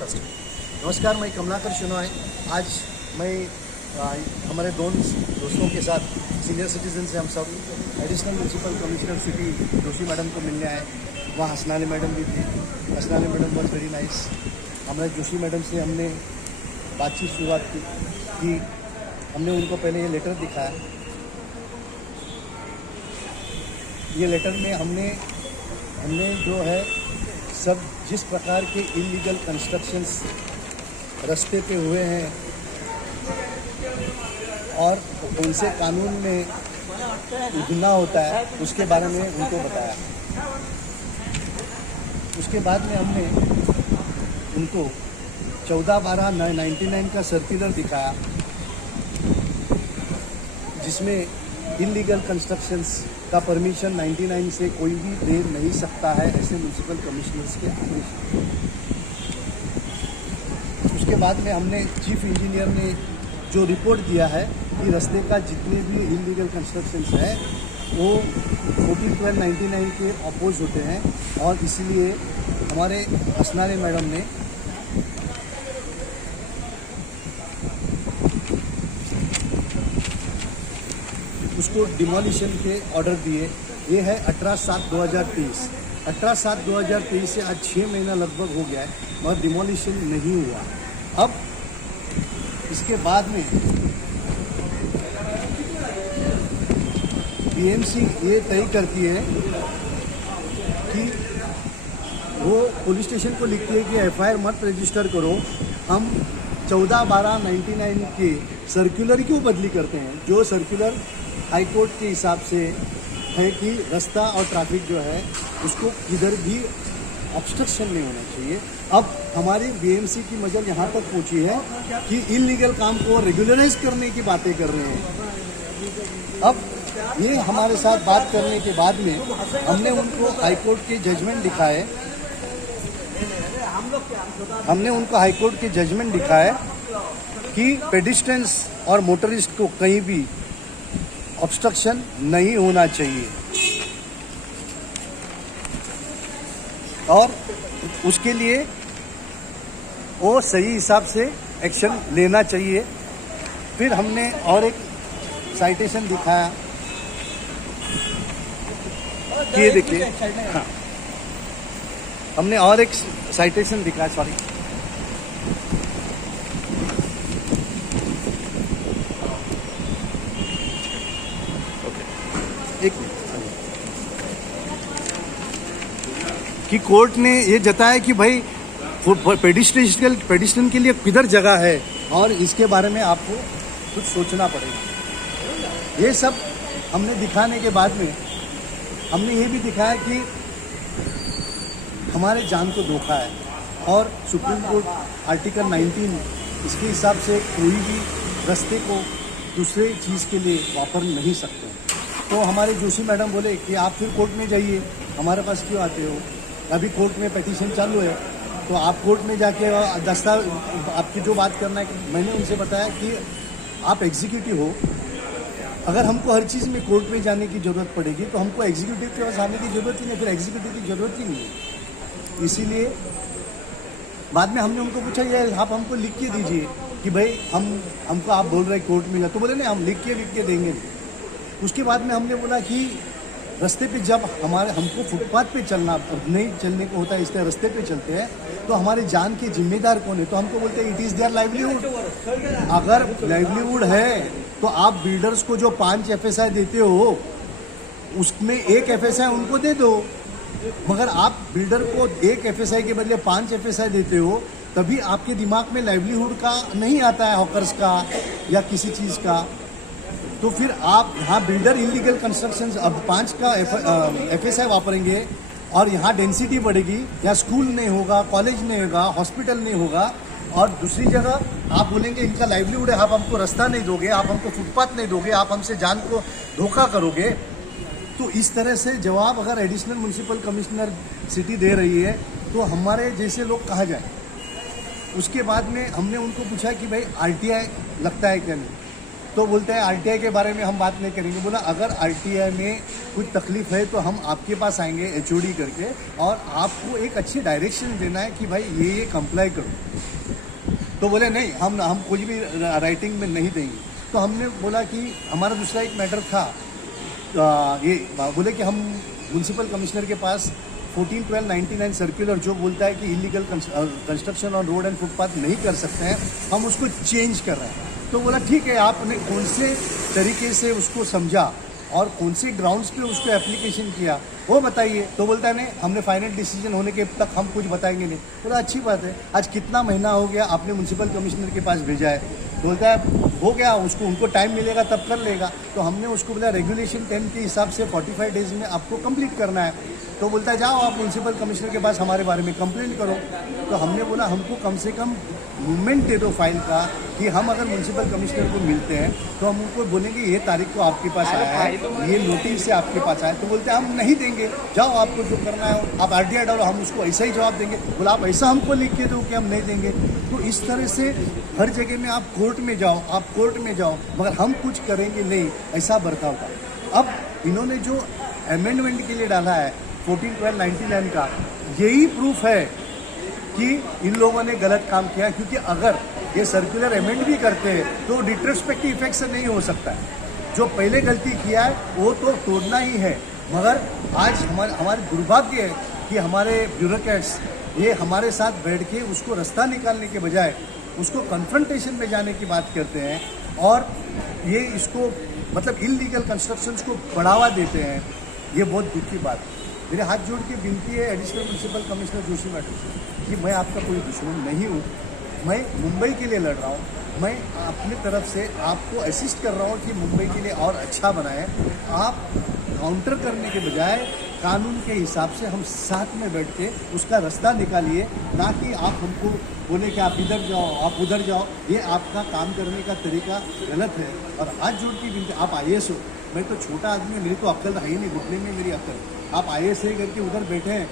First. नमस्कार, मैं कमलाकर शनॉय। आज मैं हमारे दोस्तों के साथ सीनियर सिटीजन से हम सब additional municipal commissioner city Joshi madam को मिलने आए। वहाँ हसनानी मैडम भी थी। Hasnani madam was very nice. हमारे जोशी मैडम से हमने बातचीत शुरुआत की। हमने उनको पहले ये लेटर दिखाया। ये लेटर में हमने जो है सब जिस प्रकार के इलीगल कंस्ट्रक्शंस रास्ते पे हुए हैं और उनसे कानून में गुना होता है उसके बारे में उनको बताया। उसके बाद में हमने उनको 14/12/99 का सर्कुलर दिखाया, जिसमें इलीगल कंस्ट्रक्शंस का परमिशन 99 से कोई भी दे नहीं सकता है, ऐसे म्यूनसिपल कमिश्नर्स के आदेश। उसके बाद में हमने चीफ इंजीनियर ने जो रिपोर्ट दिया है कि रास्ते का जितने भी इलीगल कंस्ट्रक्शंस है वो 14/12/99 के अपोज होते हैं, और इसलिए हमारे हसनानी मैडम ने उसको डिमोलिशन के ऑर्डर दिए। ये है 18/7/2023। 18/7/2023 से आज 6 महीना लगभग हो गया है और डिमोलिशन नहीं हुआ। अब इसके बाद में बीएमसी ये तय करती है कि वो पुलिस स्टेशन को लिखती है कि एफआईआर मत रजिस्टर करो। हम 14/12/99 के सर्कुलर क्यों बदली करते हैं? जो सर्कुलर हाई कोर्ट के हिसाब से है कि रास्ता और ट्रैफिक जो है उसको किधर भी ऑब्स्ट्रक्शन नहीं होना चाहिए। अब हमारी बीएमसी की मजल यहाँ तक पहुँची है कि इलीगल काम को रेगुलराइज करने की बातें कर रहे हैं। अब ये हमारे साथ बात करने के बाद में हमने उनको हाई कोर्ट के जजमेंट दिखाए। कि पेडिस्ट्रियंस और मोटरिस्ट को कहीं भी ऑब्स्ट्रक्शन नहीं होना चाहिए, और उसके लिए वो सही हिसाब से एक्शन लेना चाहिए। फिर हमने और एक साइटेशन दिखाया कि ये देखिए, हाँ, हमने और एक साइटेशन दिखाया, सॉरी, एक कि कोर्ट ने ये जताया कि भाई पेडिस्ट्रियन के लिए किधर जगह है और इसके बारे में आपको कुछ सोचना पड़ेगा। ये सब हमने दिखाने के बाद में हमने ये भी दिखाया कि हमारे जान को धोखा है, और सुप्रीम कोर्ट आर्टिकल 19 इसके हिसाब से कोई भी रास्ते को दूसरे चीज़ के लिए वापर नहीं सकते। तो हमारे जोशी मैडम बोले कि आप फिर कोर्ट में जाइए, हमारे पास क्यों आते हो? अभी कोर्ट में पिटीशन चालू है, तो आप कोर्ट में जाके आपकी जो बात करना है। मैंने उनसे बताया कि आप एग्जीक्यूटिव हो, अगर हमको हर चीज़ में कोर्ट में जाने की ज़रूरत पड़ेगी तो हमको एग्जीक्यूटिव के पास आने की ज़रूरत ही नहीं, फिर एग्जीक्यूटिव की ज़रूरत ही नहीं है। इसीलिए बाद में हमने उनको पूछा, ये आप हमको लिख के दीजिए कि भाई हमको आप बोल रहे हैं कोर्ट में जा, तो बोले नहीं, हम लिख के देंगे। उसके बाद में हमने बोला कि रास्ते पे जब हमको फुटपाथ पे चलना नहीं चलने को होता है, इसलिए रास्ते पे चलते हैं, तो हमारे जान के जिम्मेदार कौन है? तो हमको बोलते हैं इट इज़ देयर लाइवलीहुड। अगर लाइवलीहुड है तो आप बिल्डर्स को जो 5 FSI देते हो उसमें 1 FSI उनको दे दो। मगर आप बिल्डर को 1 FSI के बदले 5 FSI देते हो, तभी आपके दिमाग में लाइवलीहुड का नहीं आता है, हॉकर्स का या किसी चीज़ का। तो फिर आप यहाँ बिल्डर इलीगल कंस्ट्रक्शंस अब 5 का FSI वापरेंगे और यहाँ डेंसिटी बढ़ेगी, या स्कूल नहीं होगा, कॉलेज नहीं होगा, हॉस्पिटल नहीं होगा, और दूसरी जगह आप बोलेंगे इनका लाइवलीहुड है, आप हमको रास्ता नहीं दोगे, आप हमको फुटपाथ नहीं दोगे, आप हमसे जान को धोखा करोगे। तो इस तरह से जवाब अगर एडिशनल म्यूनसिपल कमिश्नर सिटी दे रही है तो हमारे जैसे लोग कहाँ जाए? उसके बाद में हमने उनको पूछा कि भाई RTI लगता है क्या नहीं? तो बोलते हैं आरटीआई के बारे में हम बात नहीं करेंगे। बोला अगर आरटीआई में कुछ तकलीफ है तो हम आपके पास आएंगे एचओडी करके, और आपको एक अच्छी डायरेक्शन देना है कि भाई ये कंप्लाई करो। तो बोले नहीं, हम कुछ भी राइटिंग में नहीं देंगे। तो हमने बोला कि हमारा दूसरा एक मैटर था, ये बोले कि हम म्यूनसिपल कमिश्नर के पास 14/12/99 सर्कुलर जो बोलता है कि illegal construction on road and footpath नहीं कर सकते हैं, हम उसको चेंज कर रहे हैं। तो बोला ठीक है, आपने कौन से तरीके से उसको समझा और कौन से ग्राउंड्स पे उसको एप्लीकेशन किया वो बताइए। तो बोलता है नहीं, हमने फाइनल डिसीजन होने के तक हम कुछ बताएंगे नहीं। बोला अच्छी बात है, आज कितना महीना हो गया आपने म्यूनसिपल कमिश्नर के पास भेजा है। बोलता है हो गया, उसको उनको टाइम मिलेगा तब कर लेगा। तो हमने उसको बोला रेगुलेशन 10 के हिसाब से 45 डेज में आपको कंप्लीट करना है। तो बोलता है जाओ आप म्यूनसिपल कमिश्नर के पास हमारे बारे में कंप्लेंट करो। तो हमने बोला हमको कम से कम मूवमेंट दे दो फाइल का, कि हम अगर म्यूनसिपल कमिश्नर को मिलते हैं तो हम उनको बोलेंगे ये तारीख को आपके पास आया है, ये नोटिस से आपके पास आया है। तो बोलते हैं हम नहीं देंगे, जाओ आपको जो करना है आप आरटीआई डालो, हम उसको ऐसा ही जवाब देंगे। बोला आप ऐसा हमको लिख के दो कि हम नहीं देंगे। तो इस तरह से हर जगह में आप कोर्ट में जाओ, आप कोर्ट में जाओ, मगर हम कुछ करेंगे नहीं, ऐसा बर्ताव था। अब इन्होंने जो अमेंडमेंट के लिए डाला है 14/12/99 का, यही प्रूफ है कि इन लोगों ने गलत काम किया। क्योंकि अगर ये सर्कुलर अमेंड भी करते हैं तो रिट्रोस्पेक्टिव इफेक्ट से नहीं हो सकता है। जो पहले गलती किया है वो तो तोड़ना ही है। मगर आज हमारे दुर्भाग्य है कि हमारे ब्यूरोक्रेट्स ये हमारे साथ बैठ के उसको रास्ता निकालने के बजाय उसको कन्फ्रंटेशन में जाने की बात करते हैं, और ये इसको मतलब इलीगल कंस्ट्रक्शंस को बढ़ावा देते हैं। ये बहुत दुख की बात है। मेरे हाथ जोड़ के विनती है additional municipal commissioner Joshi madam से कि मैं आपका कोई दुश्मन नहीं हूँ, मैं मुंबई के लिए लड़ रहा हूँ। मैं अपनी तरफ से आपको असिस्ट कर रहा हूँ कि मुंबई के लिए और अच्छा बनाएं। आप काउंटर करने के बजाय कानून के हिसाब से हम साथ में बैठ के उसका रास्ता निकालिए, ना कि आप हमको बोले कि आप इधर जाओ आप उधर जाओ। ये आपका काम करने का तरीका गलत है। और हाथ जोड़ के विनती, आप IAS हो, मैं तो छोटा आदमी, मेरी तो अक्ल है ही नहीं, घुटने में मेरी अक्ल। आप IAS है करके उधर बैठे हैं।